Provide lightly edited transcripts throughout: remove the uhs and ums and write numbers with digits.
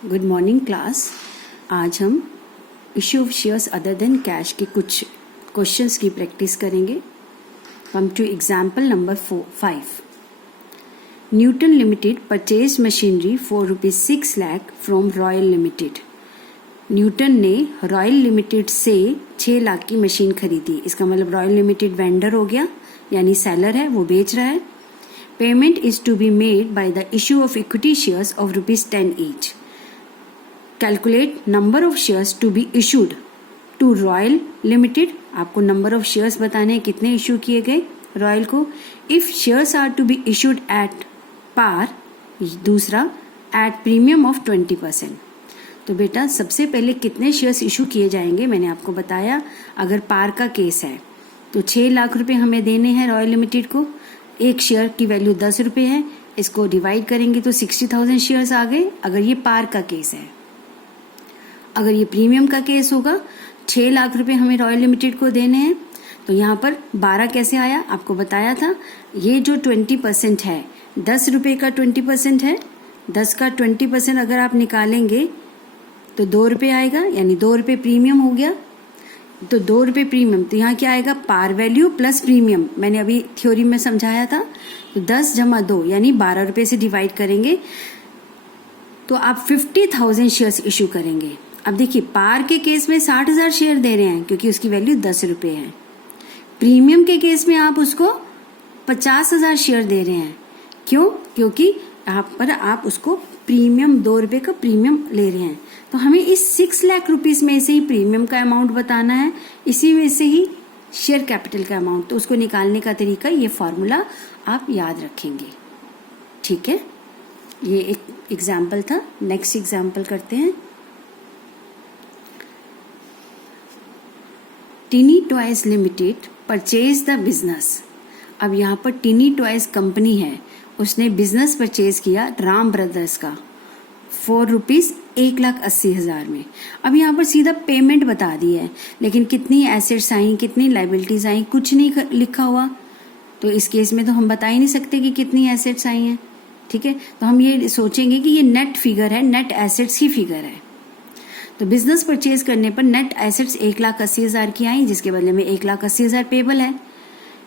Good morning class. आज हम issue of shares other than cash के कुछ क्वेश्चंस की प्रैक्टिस करेंगे। Come to example number 5। Newton limited purchase machinery for ₹6 lakh from Royal limited. Newton ने Royal limited से 6 लाख की मशीन खरीदी। इसका मतलब रॉयल लिमिटेड वेंडर हो गया, यानी सेलर है, वो बेच रहा है। Payment is to be made by the issue of equity shares of ₹10 each. Calculate number of shares to be issued to Royal limited. आपको नंबर ऑफ शेयर्स बताने हैं कितने इशू किए गए रॉयल को। If shares are to be issued at par, दूसरा at premium of 20%। तो बेटा सबसे पहले कितने शेयर्स इशू किए जाएंगे मैंने आपको बताया। अगर पार का केस है तो 6 लाख रुपए हमें देने हैं रॉयल लिमिटेड को। एक शेयर की वैल्यू 10 रुपए है, इसको डिवाइड करेंगे तो 60,000 शेयर्स आ गए, अगर ये पार का केस है। अगर ये प्रीमियम का केस होगा, 6 लाख रुपए हमें रॉयल लिमिटेड को देने हैं। तो यहाँ पर 12 कैसे आया आपको बताया था। ये जो 20% है, 10 रुपए का 20% है। 10 का 20% अगर आप निकालेंगे तो 2 रुपए आएगा, यानी 2 रुपए प्रीमियम हो गया। तो 2 रुपए प्रीमियम, तो यहाँ क्या आएगा, पार वैल्यू प्लस प्रीमियम। मैंने अभी थ्योरी में समझाया था। तो 10 जमा 2 यानी 12 रुपए से डिवाइड करेंगे तो आप 50,000 शेयर्स इशू करेंगे। अब देखिए पार के केस में 60,000 शेयर दे रहे हैं क्योंकि उसकी वैल्यू 10 रुपए है। प्रीमियम के केस में आप उसको 50,000 शेयर दे रहे हैं। क्यों? क्योंकि यहाँ पर आप उसको प्रीमियम 2 रुपए का प्रीमियम ले रहे हैं। तो हमें इस 6 लाख रुपीस में से ही प्रीमियम का अमाउंट बताना है, इसी में से ही शेयर कैपिटल का अमाउंट। तो उसको निकालने का तरीका, ये फॉर्मूला आप याद रखेंगे। ठीक है, ये एक एग्जाम्पल था। नेक्स्ट एग्जाम्पल करते हैं। टिनी toys limited purchase the business. अब यहाँ पर टिनी टॉयज कंपनी है, उसने बिजनेस परचेज किया राम ब्रदर्स का फॉर ₹1,80,000 में। अब यहाँ पर सीधा पेमेंट बता दी है, लेकिन कितनी एसेट्स आई, कितनी लाइबिलिटीज आई, कुछ नहीं लिखा हुआ। तो इस केस में तो हम बता ही नहीं सकते कि कितनी एसेट्स आई हैं। ठीक है, तो हम ये सोचेंगे कि ये नेट फिगर है, नेट एसेट्स की फिगर है। तो बिजनेस परचेज करने पर नेट एसेट्स 1,80,000 की आई, जिसके बदले में 1,80,000 पेबल है।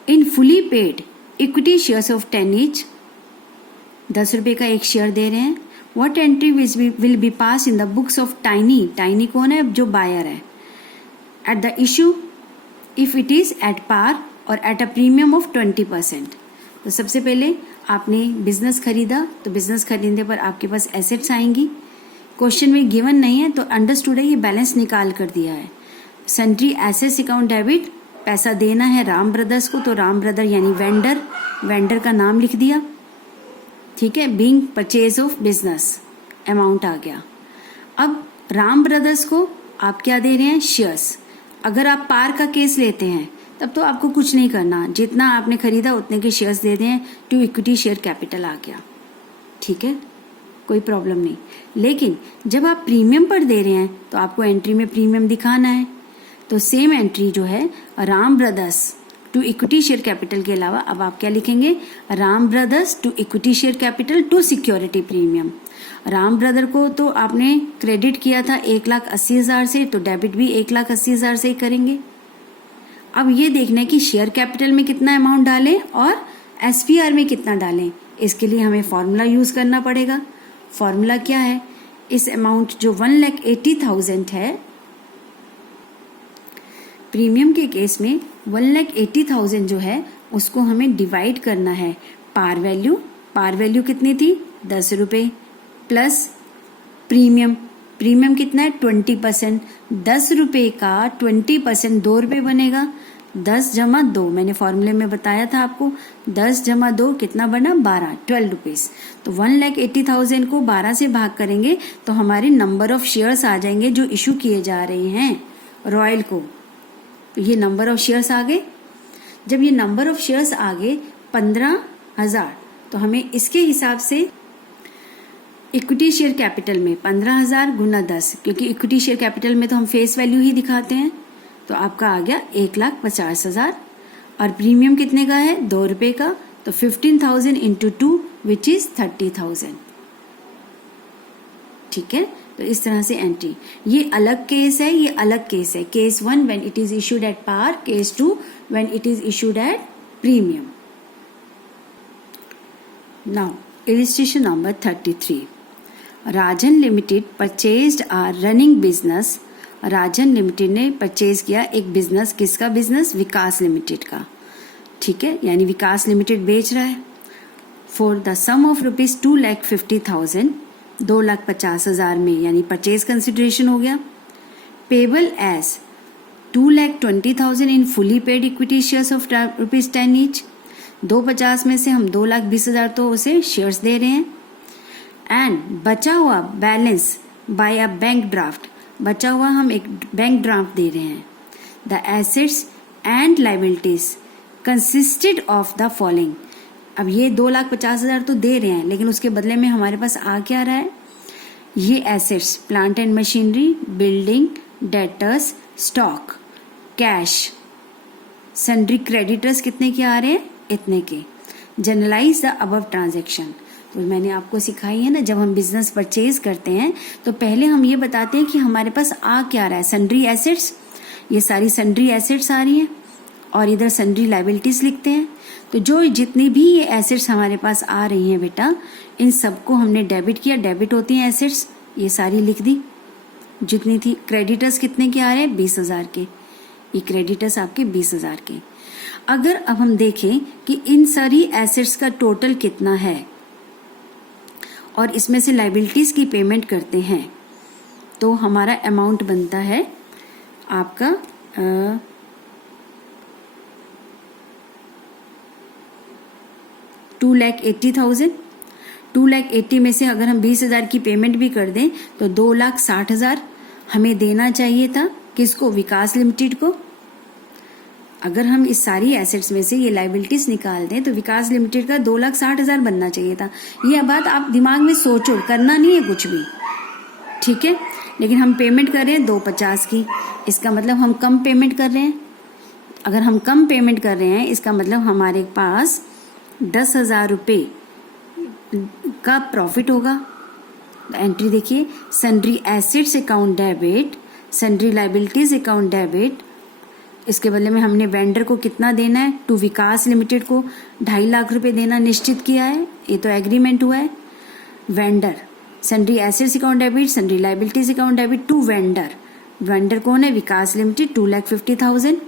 In fully paid equity shares of 10 each, 10 रुपए का एक शेयर दे रहे हैं। What entry will be pass in the books of Tiny. Tiny कौन है? जो बायर है। At the issue if it is at par और एट अ प्रीमियम ऑफ 20%। तो सबसे पहले आपने बिजनेस खरीदा, तो बिजनेस खरीदने पर आपके पास एसेट्स आएंगी। क्वेश्चन में गिवन नहीं है तो अंडरस्टूड है, ये बैलेंस निकाल कर दिया है। सन्ड्री एसेट्स अकाउंट डेबिट, पैसा देना है राम ब्रदर्स को, तो राम ब्रदर यानी वेंडर, वेंडर का नाम लिख दिया। ठीक है, being purchase of business amount आ गया। अब राम ब्रदर्स को आप क्या दे रहे हैं? शेयर्स। अगर आप पार का केस लेते हैं तब तो आपको कुछ नहीं करना, जितना आपने खरीदा उतने के शेयर्स दे दें, टू इक्विटी शेयर कैपिटल आ गया। ठीक है, कोई प्रॉब्लम नहीं। लेकिन जब आप प्रीमियम पर दे रहे हैं तो आपको एंट्री में प्रीमियम दिखाना है। तो सेम एंट्री जो है Ram brothers to equity share capital के अलावा अब आप क्या लिखेंगे? Ram brothers to equity share capital to security premium. Ram brother को तो आपने क्रेडिट किया था 1,80,000 से, तो डेबिट भी 1,80,000 से ही करेंगे। अब ये देखना है कि शेयर कैपिटल में कितना अमाउंट डालें और एसपीआर में कितना डालें। इसके लिए हमें फॉर्मूला यूज करना पड़ेगा। फॉर्मूला क्या है? इस अमाउंट जो 1,80,000 है, प्रीमियम के केस में 1,80,000 जो है उसको हमें डिवाइड करना है पार वैल्यू। पार वैल्यू कितनी थी? 10 रुपए प्लस प्रीमियम। प्रीमियम कितना है? 20%। 10 रुपए का 20% 2 रुपए बनेगा। 10 जमा 2 मैंने फॉर्मूले में बताया था आपको। 10 जमा 2 कितना बना? 12, 12 रुपीज। तो 1,80,000 को 12 से भाग करेंगे तो हमारे नंबर ऑफ शेयर्स आ जाएंगे जो इशू किए जा रहे हैं रॉयल को। तो ये नंबर ऑफ शेयर्स आ गए। जब ये नंबर ऑफ शेयर्स आ गए 15,000, तो हमें इसके हिसाब से इक्विटी शेयर कैपिटल में 15,000 गुना 10, क्योंकि इक्विटी शेयर कैपिटल में तो हम फेस वैल्यू ही दिखाते हैं, तो आपका आ गया 1,50,000। और प्रीमियम कितने का है? 2 रुपए का। तो 15,000 इंटू 2 विच इज 30,000। ठीक है, तो इस तरह से एंट्री, ये अलग केस है, ये अलग केस है। Case 1 when it is issued at par, case 2 when it is issued at premium. Now illustration number 33. Rajan limited purchased a running business. Rajan limited ने परचेज किया एक बिजनेस, किसका बिजनेस? विकास लिमिटेड का, ठीक है, यानी विकास लिमिटेड बेच रहा है। For the sum of rupees 2,50,000, 2,50,000 में, यानी परचेज कंसिडरेशन हो गया। Payable as 2,20,000 in fully paid equity shares of ₹10 each. 250 में से हम 2,20,000 तो उसे शेयर्स दे रहे हैं। एंड बचा हुआ balance bye a bank draft, बचा हुआ हम एक बैंक ड्राफ्ट दे रहे हैं। The assets and liabilities consisted of the following. अब ये 2,50,000 तो दे रहे हैं, लेकिन उसके बदले में हमारे पास आ क्या रहा है? ये assets, plant and machinery, building, debtors, stock, cash, sundry creditors कितने के आ रहे हैं? इतने के। जनरलाइज द अबव ट्रांजैक्शन, तो मैंने आपको सिखाई है ना, जब हम बिजनेस परचेज करते हैं तो पहले हम ये बताते हैं कि हमारे पास आ क्या रहा है। सन्ड्री एसेट्स, ये सारी सन्ड्री एसेट्स आ रही हैं, और इधर सन्ड्री लाइबिलिटीज लिखते हैं। तो जो जितनी भी ये एसेट्स हमारे पास आ रही हैं बेटा, इन सबको हमने डेबिट किया। डेबिट होती हैं एसेट्स, ये सारी लिख दी जितनी थी। क्रेडिटर्स कितने के आ रहे हैं? 20,000 के। ये क्रेडिटर्स आपके 20,000 के। अगर अब हम देखें कि इन सारी एसेट्स का टोटल कितना है और इसमें से लाइबिलिटीज की पेमेंट करते हैं, तो हमारा अमाउंट बनता है आपका 2,80,000। 2,80,000 में से अगर हम 20,000 की पेमेंट भी कर दें तो 2,60,000 हमें देना चाहिए था। किसको? विकास लिमिटेड को। अगर हम इस सारी एसेट्स में से ये लाइबिलिटीज निकाल दें तो विकास लिमिटेड का 2,60,000 बनना चाहिए था। ये बात आप दिमाग में सोचो, करना नहीं है कुछ भी, ठीक है। लेकिन हम पेमेंट कर रहे हैं 250 की, इसका मतलब हम कम पेमेंट कर रहे हैं। अगर हम कम पेमेंट कर रहे हैं, इसका मतलब हमारे पास 10,000 रुपये का प्रॉफिट होगा। एंट्री देखिए, sundry assets account debit, sundry liabilities account debit. इसके बदले में हमने वेंडर को कितना देना है? टू विकास लिमिटेड को 2.5 लाख रुपए देना निश्चित किया है, ये तो एग्रीमेंट हुआ है। Vendor, sundry assets account debit, sundry liabilities account debit to vendor. Vendor कौन है? विकास लिमिटेड, 2,50,000।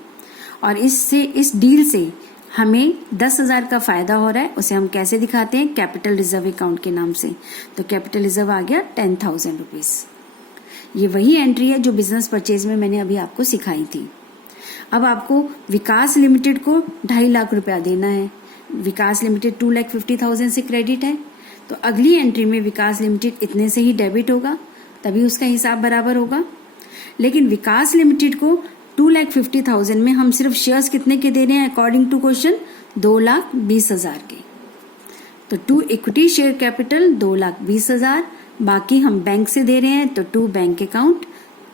और इससे, इस डील से हमें 10,000 का फायदा हो रहा है। उसे हम कैसे दिखाते हैं? कैपिटल रिजर्व अकाउंट के नाम से। तो कैपिटल रिजर्व आ गया 10,000 रुपीज। ये वही एंट्री है जो बिजनेस परचेज में मैंने अभी आपको सिखाई थी। अब आपको विकास लिमिटेड को 2.5 लाख रुपया देना है। विकास लिमिटेड 2,50,000 से क्रेडिट है, तो अगली एंट्री में विकास लिमिटेड इतने से ही डेबिट होगा, तभी उसका हिसाब बराबर होगा। लेकिन विकास लिमिटेड को 2,50,000 में हम सिर्फ शेयर्स कितने के दे रहे हैं अकॉर्डिंग टू क्वेश्चन? 2,20,000 के। तो टू इक्विटी शेयर कैपिटल 2,20,000, बाकी हम बैंक से दे रहे हैं, तो टू बैंक अकाउंट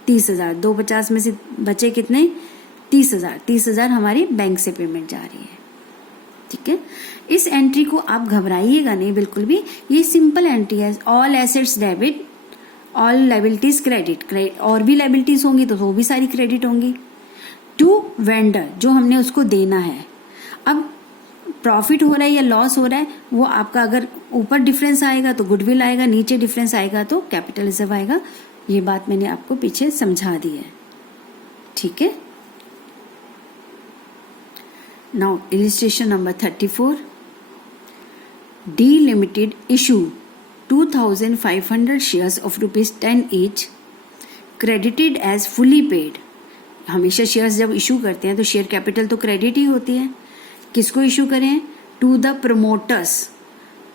30,000। 250 में से बचे कितने? 30,000। 30,000 हमारी बैंक से पेमेंट जा रही है, ठीक है। इस एंट्री को आप घबराइएगा नहीं बिल्कुल भी, ये सिंपल एंट्री है। All assets debit, all liabilities credit. और भी लाइबिलिटीज होंगी तो वो भी सारी क्रेडिट होंगी। टू वेंडर, जो हमने उसको देना है। अब प्रॉफिट हो रहा है या लॉस हो रहा है, वो आपका अगर ऊपर डिफरेंस आएगा तो गुडविल आएगा, नीचे डिफरेंस आएगा तो कैपिटल रिजर्व आएगा। ये बात मैंने आपको पीछे समझा दी है, ठीक है। Now illustration number 34. D Limited issue 2,500 shares of ₹10 each, credited as fully paid. हमेशा शेयर्स जब इशू करते हैं तो शेयर कैपिटल तो क्रेडिट ही होती है। किसको इशू करें? टू द प्रमोटर्स,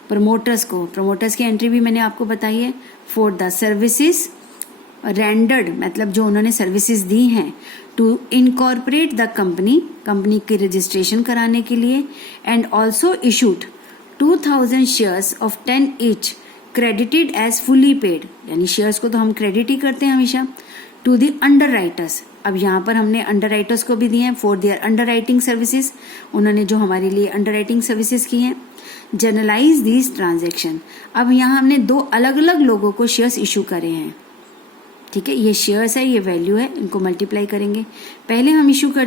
प्रमोटर्स को। प्रमोटर्स की एंट्री भी मैंने आपको बताई है। फॉर द सर्विसेज रेंडर्ड, मतलब जो उन्होंने सर्विसेज दी हैं, to incorporate the company, company के रजिस्ट्रेशन कराने के लिए। And also issued 2,000 shares of 10 each, credited as fully paid, यानी शेयर्स को तो हम क्रेडिट ही करते हैं हमेशा। टू द अंडर राइटर्स, अब यहाँ पर हमने अंडरराइटर्स को भी दिए हैं फॉर देयर अंडरराइटिंग सर्विसेज, उन्होंने जो हमारे लिए अंडरराइटिंग सर्विसेज की हैं। जनरलाइज दीज ट्रांजेक्शन, अब यहाँ हमने 2 अलग अलग लोगों को शेयर्स इशू करे हैं, ठीक है। ये शेयर्स है, ये वैल्यू है, इनको मल्टीप्लाई करेंगे। पहले हम इशू कर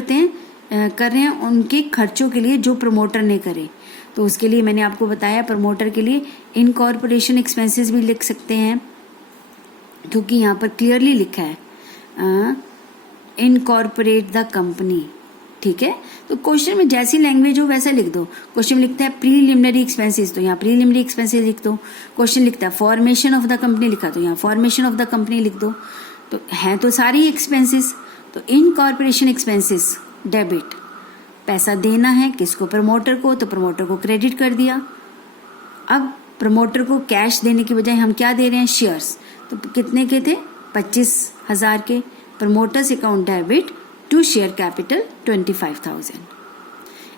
रहे हैं उनके खर्चों के लिए जो प्रमोटर ने करे, तो उसके लिए मैंने आपको बताया प्रमोटर के लिए इनकॉर्पोरेशन एक्सपेंसेस भी लिख सकते हैं, क्योंकि यहाँ पर क्लियरली लिखा है इनकॉर्पोरेट द कंपनी, ठीक है। तो क्वेश्चन में जैसी लैंग्वेज हो वैसा लिख दो। क्वेश्चन में लिखता है प्रीलिमिनरी एक्सपेंसेस, तो यहाँ प्रीलिमिनरी एक्सपेंसेस लिख दो। क्वेश्चन लिखता है फॉर्मेशन ऑफ द कंपनी लिखा, तो यहाँ फॉर्मेशन ऑफ द कंपनी लिख दो। तो है तो सारी एक्सपेंसेस, तो इनकॉर्पोरेशन एक्सपेंसेस डेबिट, पैसा देना है किसको, प्रमोटर को, तो प्रमोटर को क्रेडिट कर दिया। अब प्रमोटर को कैश देने की बजाय हम क्या दे रहे हैं, शेयर्स, तो कितने के थे, 25,000 के। Promoters account debit to share capital 25,000।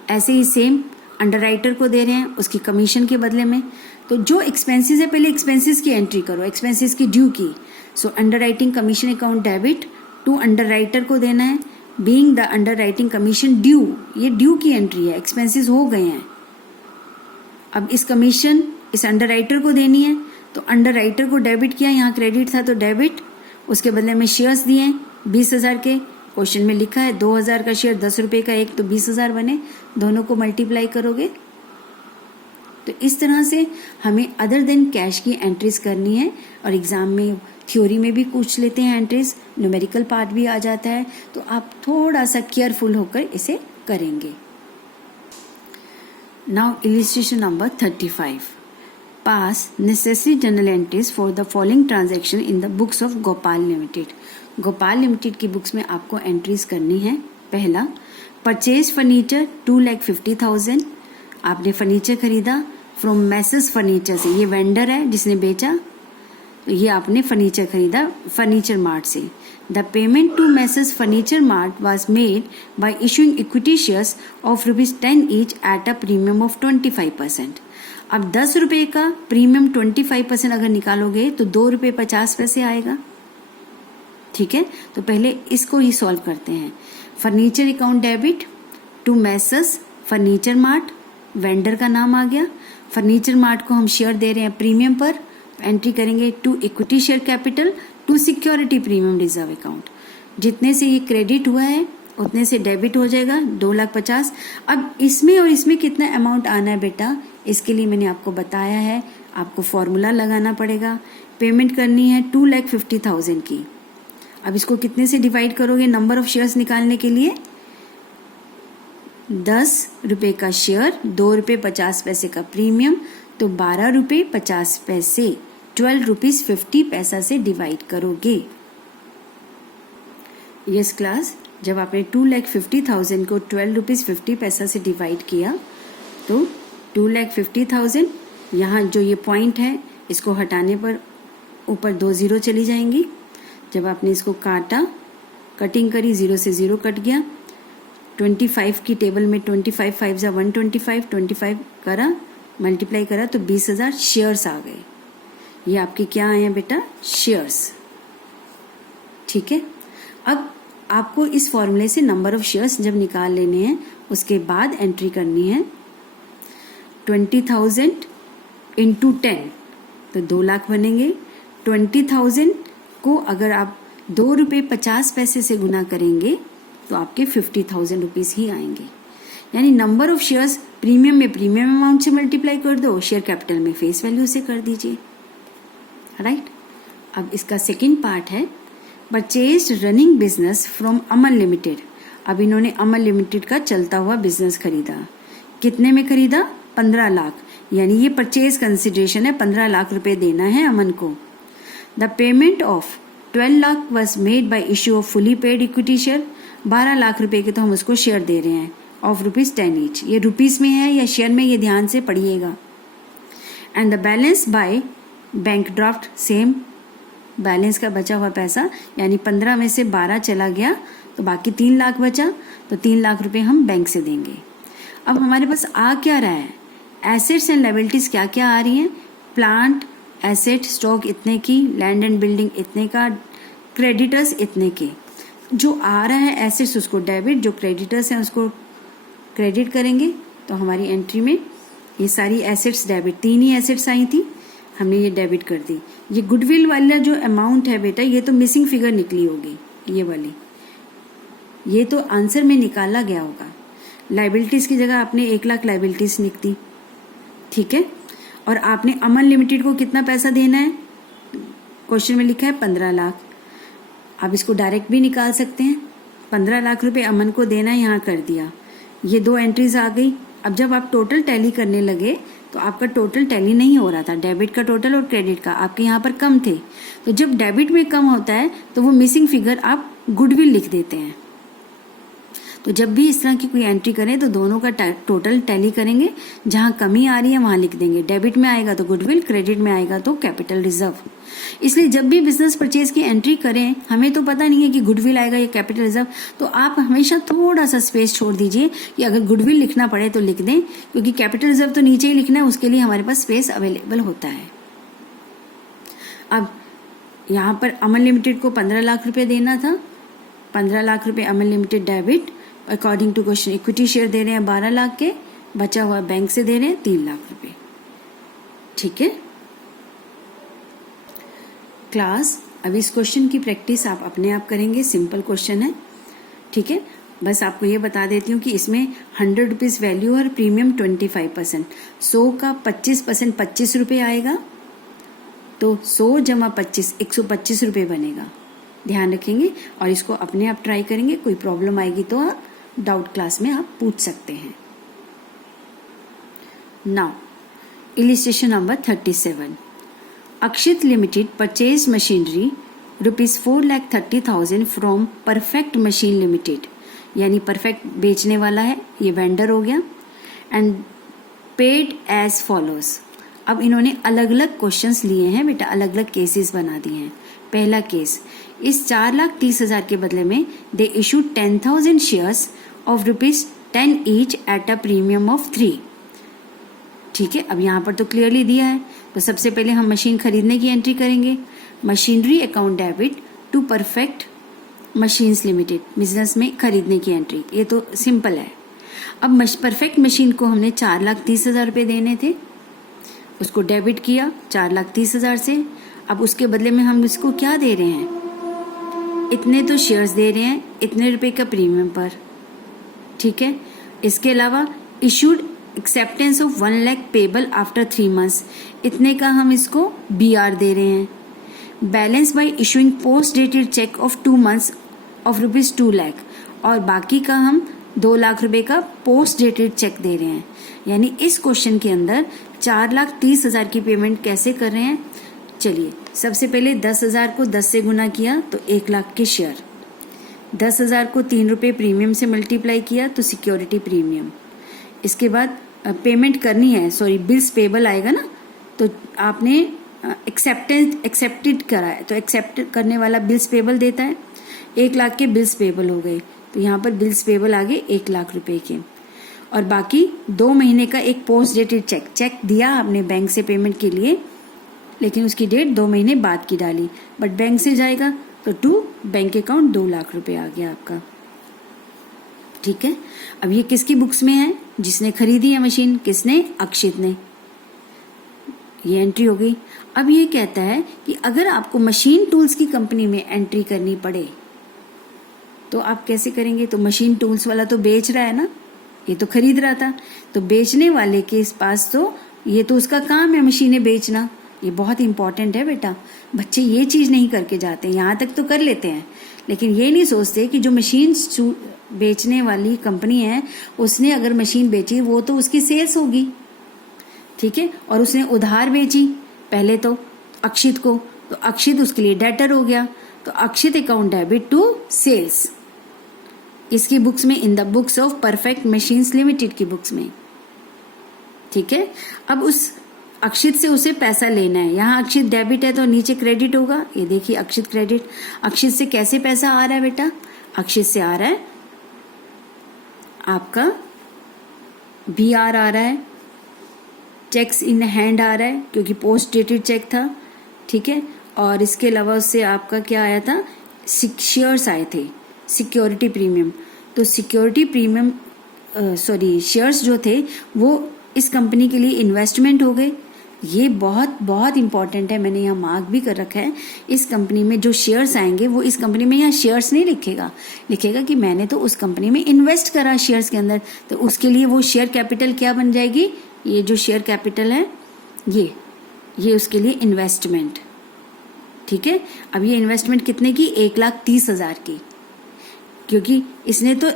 ऐसे ही सेम अंडरराइटर को दे रहे हैं उसकी कमीशन के बदले में। तो जो एक्सपेंसेस है पहले एक्सपेंसेस की एंट्री करो, एक्सपेंसेस की ड्यू की। So underwriting commission account debit to underwriter को देना है, being the underwriting commission due, ये ड्यू की एंट्री है, एक्सपेंसेस हो गए हैं। अब इस कमीशन इस अंडरराइटर को देनी है, तो अंडरराइटर को डेबिट किया, यहाँ क्रेडिट था तो डेबिट, उसके बदले में शेयर्स दिए 20,000 के। क्वेश्चन में लिखा है 2,000 का शेयर 10 रुपए का एक, तो 20,000 बने, दोनों को मल्टीप्लाई करोगे। तो इस तरह से हमें अदर देन कैश की एंट्रीज करनी है, और एग्जाम में थ्योरी में भी पूछ लेते हैं एंट्रीज, न्यूमेरिकल पार्ट भी आ जाता है, तो आप थोड़ा सा केयरफुल होकर इसे करेंगे। Now illustration number 35, pass necessary journal entries for the following transaction in the books of Gopal limited. Gopal limited की बुक्स में आपको एंट्रीज करनी है। पहला, परचेज फर्नीचर 2,50,000, आपने फर्नीचर खरीदा फ्रॉम मैसेस फर्नीचर से, ये वेंडर है जिसने बेचा, तो ये आपने फर्नीचर खरीदा फर्नीचर मार्ट से। The payment to messes furniture mart was made by issuing equity shares of ₹10 each at a premium of 25%। अब 10 रुपए का प्रीमियम 25% अगर निकालोगे तो ₹2.50 आएगा, ठीक है। तो पहले इसको ही सॉल्व करते हैं। Furniture account debit to messes furniture mart, vendor का नाम आ गया। फर्नीचर मार्ट को हम शेयर दे रहे हैं प्रीमियम पर, एंट्री करेंगे to equity share capital to security premium reserve account. जितने से ये क्रेडिट हुआ है उतने से डेबिट हो जाएगा 2,50,000। अब इसमें और इसमें कितना अमाउंट आना है बेटा, इसके लिए मैंने आपको बताया है, आपको फॉर्मूला लगाना पड़ेगा। पेमेंट करनी है 2,50,000 की। अब इसको कितने से डिवाइड करोगे नंबर ऑफ शेयर्स निकालने के लिए, 10 रुपए का शेयर, ₹2.50 का प्रीमियम, तो ₹12.50, 12 पैसा से डिवाइड करोगे। यस क्लास, जब आपने 2,50,000 को 12 पैसा से डिवाइड किया तो 2,50,000, यहाँ जो ये पॉइंट है इसको हटाने पर ऊपर 2 जीरो चली जाएंगी। जब आपने इसको काटा, कटिंग करी, 0 से 0 कट गया। 25 की टेबल में 25 5 जा 125, 25 करा, मल्टीप्लाई करा तो 20,000 शेयर्स आ गए। ये आपके क्या आए हैं बेटा, शेयर्स, ठीक है। अब आपको इस फॉर्मूले से नंबर ऑफ शेयर्स जब निकाल लेने हैं उसके बाद एंट्री करनी है 20,000 इंटू 10, तो 2 लाख बनेंगे। 20,000 को अगर आप ₹2.50 से गुना करेंगे तो आपके 50,000 रुपीज ही आएंगे। यानी नंबर ऑफ शेयर्स प्रीमियम में प्रीमियम अमाउंट से मल्टीप्लाई कर दो, शेयर कैपिटल में फेस वैल्यू से कर दीजिए, राइट। अब इसका सेकंड पार्ट है purchase running business from Aman limited. अब इन्होंने अमन लिमिटेड का चलता हुआ बिजनेस खरीदा। कितने में खरीदा, 15 लाख, यानी ये परचेज कंसिडरेशन है, 15 लाख रुपए देना है अमन को। The payment of 12 lakh was made by issue of fully paid equity share, 12 lakh रुपए के तो हम उसको शेयर दे रहे हैं ऑफ ₹10 ईच। ये रुपीज में है या शेयर में, ये ध्यान से पढ़िएगा। And the balance by bank draft, same balance का बचा हुआ पैसा, यानी 15 में से 12 चला गया तो बाकी 3 लाख बचा, तो 3 लाख रुपए हम बैंक से देंगे। अब हमारे पास आ क्या रहा है, एसेट्स एंड लायबिलिटीज क्या क्या आ रही हैं, प्लांट एसेट स्टॉक इतने की, लैंड एंड बिल्डिंग इतने का, क्रेडिटर्स इतने के। जो आ रहा है एसेट्स उसको डेबिट, जो क्रेडिटर्स हैं उसको क्रेडिट करेंगे। तो हमारी एंट्री में ये सारी assets debit, 3 he assets I थी, हमने ये डेबिट कर दी। ये गुडविल वाला जो अमाउंट है बेटा, ये तो मिसिंग फिगर निकली होगी, ये वाली, ये तो आंसर में निकाला गया होगा। लाइबिलिटीज की जगह आपने 1 लाख लाइबिलिटीज लिख दी, ठीक है। और आपने अमन लिमिटेड को कितना पैसा देना है, क्वेश्चन में लिखा है 15 लाख। आप इसको डायरेक्ट भी निकाल सकते हैं, 15 लाख रुपए अमन को देना है, यहाँ कर दिया। ये 2 एंट्रीज आ गई। अब जब आप टोटल टैली करने लगे तो आपका टोटल टैली नहीं हो रहा था, डेबिट का टोटल और क्रेडिट का आपके यहाँ पर कम थे। तो जब डेबिट में कम होता है तो वो मिसिंग फिगर आप गुडविल लिख देते हैं। तो जब भी इस तरह की कोई एंट्री करें तो दोनों का टोटल टैली करेंगे, जहां कमी आ रही है वहां लिख देंगे। डेबिट में आएगा तो गुडविल, क्रेडिट में आएगा तो कैपिटल रिजर्व। इसलिए जब भी बिजनेस परचेज की एंट्री करें, हमें तो पता नहीं है कि गुडविल आएगा या कैपिटल रिजर्व, तो आप हमेशा थोड़ा सा स्पेस छोड़ दीजिए कि अगर गुडविल लिखना पड़े तो लिख दें, क्योंकि कैपिटल रिजर्व तो नीचे ही लिखना है, उसके लिए हमारे पास स्पेस अवेलेबल होता है। अब यहाँ पर अमन लिमिटेड को 15 लाख रुपए देना था, 15 लाख रुपए Aman limited debit, according to question equity share दे रहे हैं 12 लाख के, बचा हुआ बैंक से दे रहे हैं 3 लाख रुपए, ठीक है क्लास। अब इस क्वेश्चन की प्रैक्टिस आप अपने आप करेंगे, सिंपल क्वेश्चन है, ठीक है। बस आपको ये बता देती हूँ कि इसमें 100 रुपीज वैल्यू और प्रीमियम 25%, 100 का 25% 25 रुपये आएगा, तो 100 जमा 25 125 रुपये बनेगा, ध्यान रखेंगे। और इसको अपने आप ट्राई करेंगे, कोई प्रॉब्लम आएगी तो आप डाउट क्लास में आप पूछ सकते हैं। Now illustration number 37। Akshit limited purchase machinery ₹4,30,000 from perfect machine limited, यानी परफेक्ट बेचने वाला है, ये वेंडर हो गया, एंड पेड एज फॉलोज। अब इन्होंने अलग अलग क्वेश्चंस लिए हैं बेटा, अलग अलग केसेस बना दिए हैं। पहला केस, इस 4,30,000 के बदले में दे issued 10,000 shares of ₹10 each at a premium of 3, ठीक है। अब यहाँ पर तो क्लियरली दिया है, तो सबसे पहले हम मशीन खरीदने की एंट्री करेंगे। Machinery account debit to perfect machines limited, business में खरीदने की एंट्री, ये तो सिंपल है। अब परफेक्ट मशीन को हमने 4,30,000 रुपये देने थे, उसको डेबिट किया 4,30,000 से। अब उसके बदले में हम इसको क्या दे रहे हैं, इतने तो शेयर्स दे रहे हैं, इतने रुपए का प्रीमियम पर, ठीक है। इसके अलावा issued acceptance of 1 lakh payable after 3 months, इतने का हम इसको BR दे रहे हैं। Balance bye issuing post dated cheque of 2 months of ₹2 lakh, और बाकी का हम 2 लाख रुपए का पोस्ट डेटेड चेक दे रहे हैं। यानी इस क्वेश्चन के अंदर 4,30,000 की पेमेंट कैसे कर रहे हैं, चलिए सबसे पहले 10,000 को 10 से गुना किया तो 1 लाख के शेयर, 10,000 को 3 रुपये प्रीमियम से मल्टीप्लाई किया तो सिक्योरिटी प्रीमियम। इसके बाद पेमेंट करनी है, सॉरी बिल्स पेबल आएगा ना, तो आपने एक्सेप्टेड करा है, तो एक्सेप्ट करने वाला बिल्स पेबल देता है, 1 लाख के बिल्स पेबल हो गए, तो यहाँ पर बिल्स पेबल आ गए 1 लाख रुपए के। और बाकी 2 महीने का एक पोस्ट डेटेड चेक दिया आपने बैंक से पेमेंट के लिए, लेकिन उसकी डेट 2 महीने बाद की डाली, बट बैंक से जाएगा तो टू बैंक अकाउंट 2 लाख रुपए आ गया आपका, ठीक है। अब ये किसकी बुक्स में है, जिसने खरीदी है मशीन, किसने, अक्षित ने, ये एंट्री हो गई। अब ये कहता है कि अगर आपको मशीन टूल्स की कंपनी में एंट्री करनी पड़े तो आप कैसे करेंगे, तो मशीन टूल्स वाला तो बेच रहा है ना, ये तो खरीद रहा था, तो बेचने वाले के पास तो ये तो उसका काम है मशीनें बेचना, ये बहुत इंपॉर्टेंट है बेटा। बच्चे ये चीज नहीं करके जाते, यहाँ तक तो कर लेते हैं, लेकिन ये नहीं सोचते कि जो मशीन बेचने वाली कंपनी है उसने अगर मशीन बेची वो तो उसकी सेल्स होगी, ठीक है, और उसने उधार बेची पहले तो अक्षित को, तो अक्षित उसके लिए डेटर हो गया, तो Akshit account debit to sales, इसकी बुक्स में, in the books of perfect machines limited की बुक्स में, ठीक है। अब उस अक्षित से उसे पैसा लेना है, यहाँ अक्षित डेबिट है तो नीचे क्रेडिट होगा, ये देखिए अक्षित क्रेडिट। अक्षित से कैसे पैसा आ रहा है बेटा, अक्षित से आ रहा है आपका BR आ रहा है, चेक्स इन हैंड आ रहा है क्योंकि पोस्ट डेटेड चेक था, ठीक है। और इसके अलावा उससे आपका क्या आया था, शेयर्स आए थे, सिक्योरिटी प्रीमियम। तो सिक्योरिटी प्रीमियम शेयर्स जो थे वो इस कंपनी के लिए इन्वेस्टमेंट हो गए। ये बहुत बहुत इंपॉर्टेंट है, मैंने यहाँ मार्क भी कर रखा है। इस कंपनी में जो शेयर्स आएंगे वो इस कंपनी में यहाँ शेयर्स नहीं लिखेगा कि मैंने तो उस कंपनी में इन्वेस्ट करा शेयर्स के अंदर, तो उसके लिए वो शेयर कैपिटल क्या बन जाएगी, ये जो शेयर कैपिटल है ये उसके लिए इन्वेस्टमेंट। ठीक है, अब ये इन्वेस्टमेंट कितने की, 1,30,000 की, क्योंकि इसने तो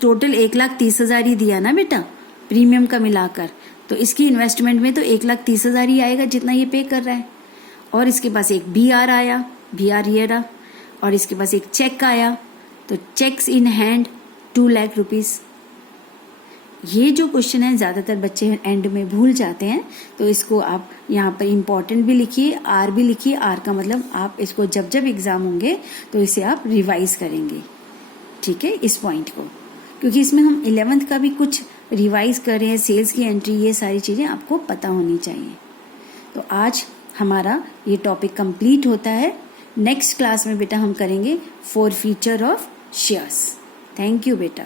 टोटल 1,30,000 ही दिया ना बेटा प्रीमियम का मिलाकर, तो इसकी इन्वेस्टमेंट में तो 1,30,000 ही आएगा जितना ये पे कर रहा है। और इसके पास एक BR आया, BR ये रहा, और इसके पास एक चेक आया, तो checks in hand 2 lakh rupees. ये जो क्वेश्चन है ज़्यादातर बच्चे एंड में भूल जाते हैं, तो इसको आप यहाँ पर इम्पॉर्टेंट भी लिखिए, R भी लिखिए। R का मतलब आप इसको जब एग्जाम होंगे तो इसे आप रिवाइज करेंगे। ठीक है, इस पॉइंट को, क्योंकि इसमें हम 11th का भी कुछ रिवाइज कर रहे हैं, सेल्स की एंट्री, ये सारी चीज़ें आपको पता होनी चाहिए। तो आज हमारा ये टॉपिक कंप्लीट होता है। नेक्स्ट क्लास में बेटा हम करेंगे 4 feature of shares. Thank you बेटा।